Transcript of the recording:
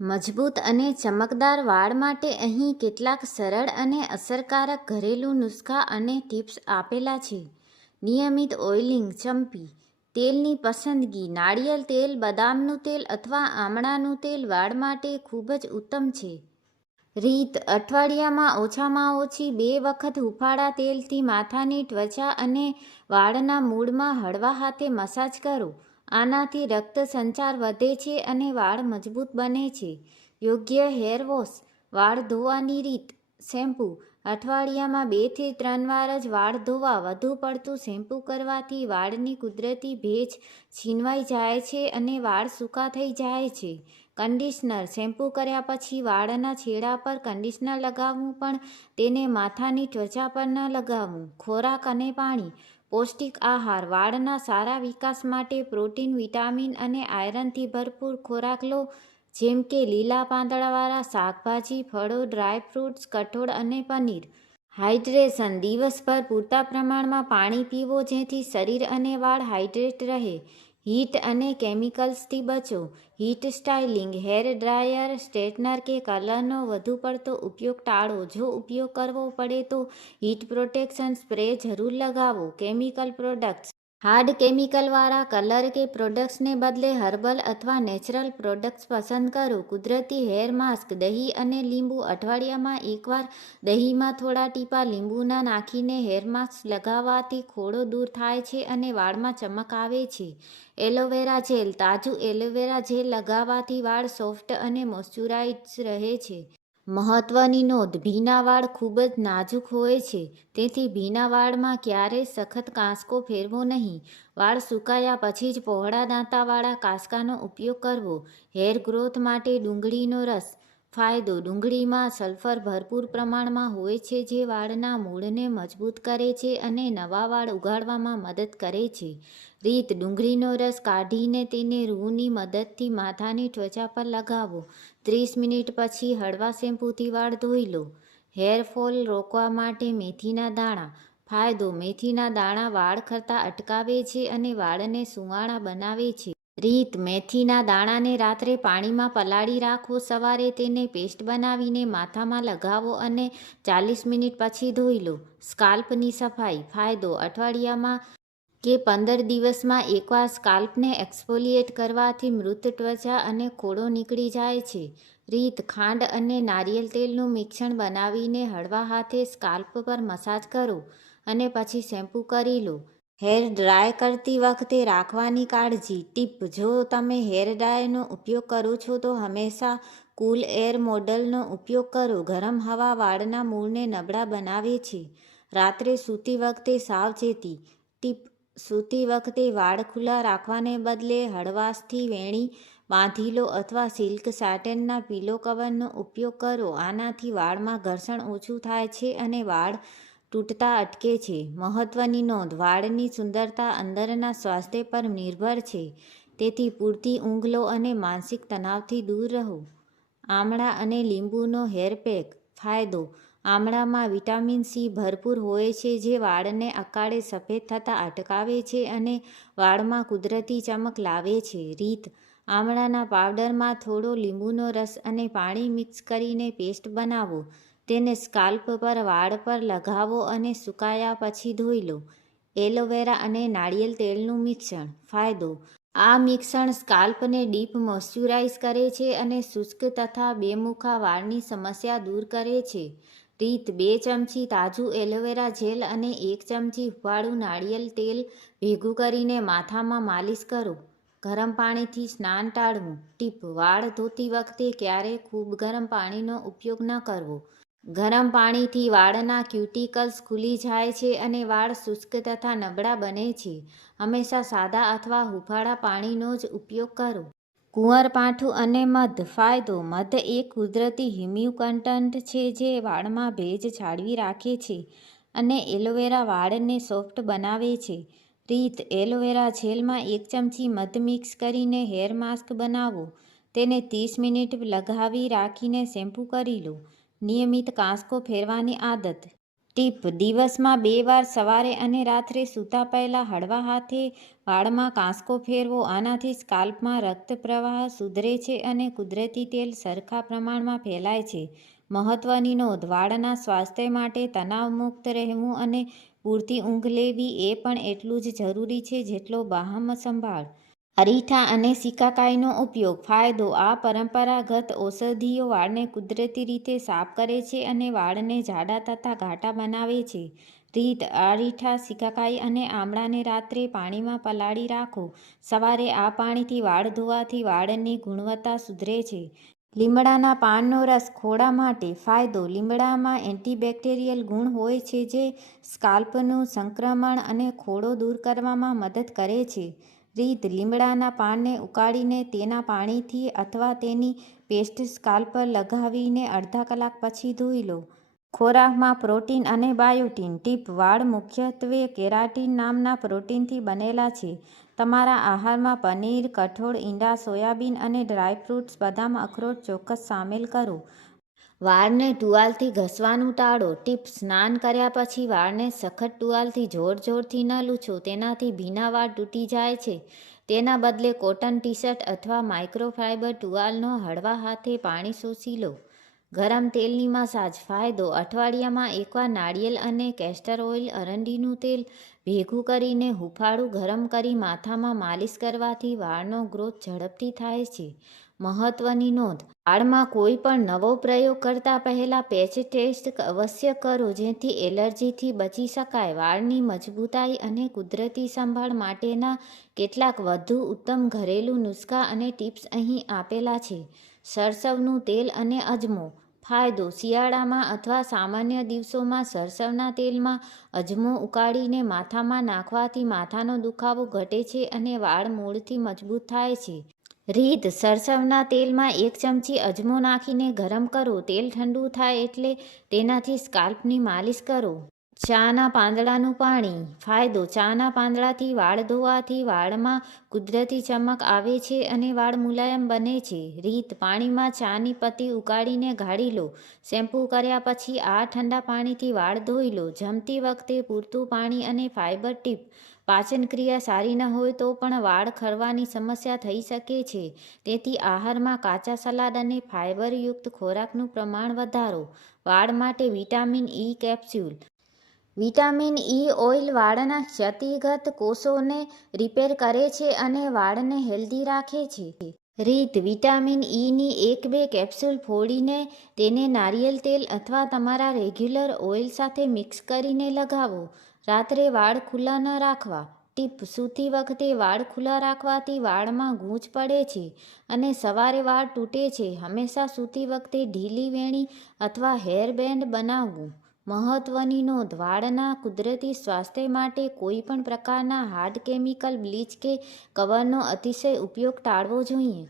મજબૂત અને ચમકદાર વાળ માટે અહીં કેટલાક સરળ અને અસરકારક ઘરેલું નુસ્ખા અને ટિપ્સ આપેલા છે. નિયમિત ઓઇલિંગ. ચંપી તેલની પસંદગી. નાળિયેર તેલ, બદામનું તેલ અથવા આમળાનું તેલ વાળ માટે ખૂબ જ ઉત્તમ છે. રીત: અઠવાડિયામાં ઓછામાં ઓછી 2 વખત હૂંફાળા તેલથી માથાની ત્વચા અને વાળના મૂળમાં હળવા હાથે મસાજ કરો. આનાથી રક્ત સંચાર વધે છે અને વાળ મજબૂત બને છે. યોગ્ય હેર વોશ. વાળ ધોવાની રીત. શેમ્પૂ. અઠવાડિયામાં 2 થી 3 વાર જ વાળ ધોવા. વધુ પડતું શેમ્પૂ કરવાથી વાળની કુદરતી ભેજ છીનવાઈ જાય છે અને વાળ સૂકા થઈ જાય છે. કંડિશનર. શેમ્પૂ કર્યા પછી વાળના છેડા પર કંડિશનર લગાવવું, પણ તેને માથાની ત્વચા પર ન લગાવવું. ખોરાક અને પાણી. પૌષ્ટિક આહાર. વાળના સારા વિકાસ માટે પ્રોટીન, વિટામિન અને આયરનથી ભરપૂર ખોરાક લો, જેમ કે લીલા પાંદડાવાળા શાકભાજી, ફળો, ડ્રાય ફ્રૂટ્સ, કઠોળ અને પનીર. હાઇડ્રેશન. દિવસભર પૂરતા પ્રમાણમાં પાણી પીવો જેથી શરીર અને વાળ હાઇડ્રેટ રહે. હીટ અને કેમિકલ્સથી બચો. Heat styling. Hair dryer, straightener કે કર્લરનો વધુ પડતો ઉપયોગ ટાળો. જો ઉપયોગ કરવો પડે તો હીટ પ્રોટેક્શન સ્પ્રે જરૂર લગાવો. Chemical products. હાર્ડ કેમિકલવાળા કર્લર કે પ્રોડક્ટ્સને બદલે હર્બલ અથવા નેચરલ પ્રોડક્ટ્સ પસંદ કરો. કુદરતી હેર માસ્ક. દહીં અને લીંબુ. અઠવાડિયામાં એકવાર દહીંમાં થોડા ટીપાં લીંબુના નાખીને હેર માસ્ક લગાવવાથી ખોડો દૂર થાય છે અને વાળમાં ચમક આવે છે. Aloe vera gel. તાજું એલોવેરા જેલ લગાવવાથી વાળ સોફ્ટ અને મોઇશ્ચરાઇઝ્ડ રહે છે. મહત્વની નોંધ: ભીના વાળ ખૂબ જ નાજુક હોય છે, તેથી ભીના વાળમાં ક્યારેય સખત કાંસકો ફેરવો નહીં. વાળ સુકાયા પછી જ પહોળા દાંતાવાળા કાંસકાનો ઉપયોગ કરવો. હેર ગ્રોથ માટે ડુંગળીનો રસ. ફાયદો: ડુંગળીમાં સલ્ફર ભરપૂર પ્રમાણમાં હોય છે જે વાળના મૂળને મજબૂત કરે છે અને નવા વાળ ઉગાડવામાં મદદ કરે છે. રીત: ડુંગળીનો રસ કાઢીને તેને રૂની મદદથી માથાની ત્વચા પર લગાવો. 30 મિનિટ પછી હળવા શેમ્પૂથી વાળ ધોઈ લો. હેર ફોલ રોકવા માટે મેથીના દાણા. ફાયદો: મેથીના દાણા વાળ ખરતા અટકાવે છે અને વાળને સુંવાળા બનાવે છે. રીત: મેથીના દાણાને રાત્રે પાણીમાં પલાળી રાખો. સવારે તેને પેસ્ટ બનાવીને માથામાં લગાવો અને 40 મિનિટ પછી ધોઈ લો. સ્કાલ્પની સફાઈ. ફાયદો: અઠવાડિયામાં કે 15 દિવસમાં એકવાર સ્કાલ્પને એક્સફોલિએટ કરવાથી મૃત ત્વચા અને ખોડો નીકળી જાય છે. રીત: ખાંડ અને નારિયેળ તેલનું મિશ્રણ બનાવીને હળવા હાથે સ્કાલ્પ પર મસાજ કરો અને પછી શેમ્પૂ કરી લો. હેર ડ્રાય કરતી વખતે રાખવાની કાળજી. ટીપ: જો તમે હેર ડ્રાયરનો ઉપયોગ કરો છો તો હંમેશા કૂલ એર મોડનો ઉપયોગ કરો. ગરમ હવા વાળના મૂળને નબળા બનાવે છે. રાત્રે સૂતી વખતે સાવચેતી. ટીપ: સૂતી વખતે વાળ ખુલ્લા રાખવાને બદલે હળવાશથી વેણી બાંધી લો અથવા સિલ્ક સાટિનના પિલો કવરનો ઉપયોગ કરો. આનાથી વાળમાં ઘર્ષણ ઓછું થાય છે અને વાળ તૂટતા અટકે છે. મહત્વની નોંધ: વાળની સુંદરતા અંદરના સ્વાસ્થ્ય પર નિર્ભર છે, તેથી પૂરતી ઊંઘ લો અને માનસિક તણાવથી દૂર રહો. આમળા અને લીંબુનો હેર પેક. ફાયદો: આમળામાં વિટામિન સી ભરપૂર હોય છે જે વાળને અકાળે સફેદ થતા અટકાવે છે અને વાળમાં કુદરતી ચમક લાવે છે. રીત: આમળાના પાવડરમાં થોડો લીંબુનો રસ અને પાણી મિક્સ કરીને પેસ્ટ બનાવો. તેને સ્કાલ્પ પર વાળ પર લગાવો અને સુકાયા પછી ધોઈ લો. એલોવેરા અને નાળિયેર તેલનું મિશ્રણ. ફાયદો: આ મિશ્રણ સ્કાલ્પને ડીપ મોઇશ્ચરાઇઝ કરે છે અને શુષ્ક તથા બેમુખા વાળની સમસ્યા દૂર કરે છે. રીત: 2 ચમચી તાજું એલોવેરા જેલ અને 1 ચમચી હૂંફાળું નાળિયેર તેલ ભેગું કરીને માથામાં માલિશ કરો. ગરમ પાણીથી સ્નાન ટાળવું. ટીપ: વાળ ધોતી વખતે ક્યારેય ખૂબ ગરમ પાણીનો ઉપયોગ ન કરવો. ગરમ પાણીથી વાળના ક્યુટિકલ્સ ખુલી જાય છે અને વાળ શુષ્ક તથા નબળા બને છે. હંમેશા સાદા અથવા હૂંફાળા પાણીનો જ ઉપયોગ કરો. કુંવરપાઠું અને મધ. ફાયદો: મધ એક કુદરતી હ્યુમિકન્ટન્ટ છે જે વાળમાં ભેજ જાળવી રાખે છે અને એલોવેરા વાળને સોફ્ટ બનાવે છે. રીત: એલોવેરા જેલમાં 1 ચમચી મધ મિક્સ કરીને હેર માસ્ક બનાવો. તેને 30 મિનિટ લગાવી રાખીને શેમ્પૂ કરી લો. નિયમિત કાંસકો ફેરવાની આદત. ટીપ: દિવસમાં 2 વાર સવારે અને રાત્રે સૂતા પહેલા હળવા હાથે વાળમાં કાંસકો ફેરવો. આનાથી સ્કાલ્પમાં રક્ત પ્રવાહ સુધરે છે અને કુદરતી તેલ સરખા પ્રમાણમાં ફેલાય છે. મહત્વની નોંધ: વાળના સ્વાસ્થ્ય માટે તણાવમુક્ત રહેવું અને પૂરતી ઊંઘ લેવી એ પણ એટલું જ જરૂરી છે જેટલો બાહ્ય સંભાળ. અરીઠા અને શિકાકાઈનો ઉપયોગ. ફાયદો: આ પરંપરાગત ઔષધિઓ વાળને કુદરતી રીતે સાફ કરે છે અને વાળને જાડા તથા ઘાટા બનાવે છે. રીત: અરીઠા, શિકાકાઈ અને આમળાને રાત્રે પાણીમાં પલાળી રાખો. સવારે આ પાણીથી વાળ ધોવાથી વાળની ગુણવત્તા સુધરે છે. લીમડાના પાનનો રસ. ખોડા માટે. ફાયદો: લીમડામાં એન્ટીબેક્ટેરિયલ ગુણ હોય છે જે સ્કાલ્પનું સંક્રમણ અને ખોડો દૂર કરવામાં મદદ કરે છે. રીત: લીમડાના પાનને ઉકાળીને તેના પાણીથી અથવા તેની પેસ્ટ સ્કાલ્પ પર લગાવીને અડધા કલાક પછી ધોઈ લો. ખોરાકમાં પ્રોટીન અને બાયોટીન. ટીપ: વાળ મુખ્યત્વે કેરાટીન નામના પ્રોટીનથી બનેલા છે. તમારા આહારમાં પનીર, કઠોળ, ઈંડા, સોયાબીન અને ડ્રાયફ્રૂટ્સ, બદામ, અખરોટ ચોક્કસ સામેલ કરો. વાળને ટુવાલથી ઘસવાનું ટાળો. ટીપ્સ: સ્નાન કર્યા પછી વાળને સખત ટુવાલથી જોરથી ન લૂછો. તેનાથી ભીના વાળ તૂટી જાય છે. તેના બદલે કોટન ટી-શર્ટ અથવા માઇક્રોફાઇબર ટુવાલનો હળવા હાથે પાણી શોષી લો. ગરમ તેલની મસાજ. ફાયદો: અઠવાડિયામાં એકવાર નાળિયેર અને કેસ્ટર ઓઇલ અરંડીનું તેલ ભેગું કરીને હૂંફાળું ગરમ કરી માથામાં માલિશ કરવાથી વાળનો ગ્રોથ ઝડપથી થાય છે. મહત્વની નોંધ: વાળમાં કોઈ પણ નવો પ્રયોગ કરતા પહેલા પેચ ટેસ્ટ અવશ્ય કરો જેથી એલર્જીથી બચી શકાય. વાળની મજબૂતાઈ અને કુદરતી સંભાળ માટેના કેટલાક વધુ ઉત્તમ ઘરેલું નુસ્ખા અને ટિપ્સ અહીં આપેલા છે. સરસવનું તેલ અને અજમો. ફાયદો: શિયાળામાં અથવા સામાન્ય દિવસોમાં સરસવના તેલમાં અજમો ઉકાળીને માથામાં નાખવાથી માથાનો દુખાવો ઘટે છે અને વાળ મૂળથી મજબૂત થાય છે. રીત: સરસવના તેલમાં 1 ચમચી અજમો નાખીને ગરમ કરો. તેલ ઠંડુ થાય એટલે તેનાથી સ્કાલ્પની માલિશ કરો. ચાના પાંદડાનું પાણી. ફાયદો: ચાના પાંદડાથી વાળ ધોવાથી વાળમાં કુદરતી ચમક આવે છે અને વાળ મુલાયમ બને છે. રીત: પાણીમાં ચાની પત્તી ઉકાળીને ગાળી લો. શેમ્પૂ કર્યા પછી આ ઠંડા પાણીથી વાળ ધોઈ લો. જમતી વખતે પૂરતું પાણી અને ફાઇબર. ટીપ: પાચનક્રિયા સારી ન હોય તો પણ વાળ ખરવાની સમસ્યા થઈ શકે છે. તેથી આહારમાં કાચા સલાડ અને ફાઇબરયુક્ત ખોરાકનું પ્રમાણ વધારો. વાળ માટે vitamin E capsule. Vitamin E oil વાળના ક્ષતિગ્રસ્ત કોષોને રિપેર કરે છે અને વાળને હેલ્ધી રાખે છે. રીત: વિટામિન ઇની 1-2 કેપ્સ્યુલ ફોડીને તેને નારિયેળ તેલ અથવા તમારા રેગ્યુલર ઓઇલ સાથે મિક્સ કરીને લગાવો. રાત્રે વાળ ખુલ્લા ન રાખવા. ટીપ: સૂતી વખતે વાળ ખુલ્લા રાખવાથી વાળમાં ગૂંચ પડે છે અને સવારે વાળ તૂટે છે. હંમેશા સૂતી વખતે ઢીલી વેણી અથવા હેર બેન્ડ બનાવવું. મહત્વની નોંધ: વાળના કુદરતી સ્વાસ્થ્ય માટે કોઈપણ પ્રકારના હાર્ડ કેમિકલ બ્લીચ કે કવરનો અતિશય ઉપયોગ ટાળવો જોઈએ.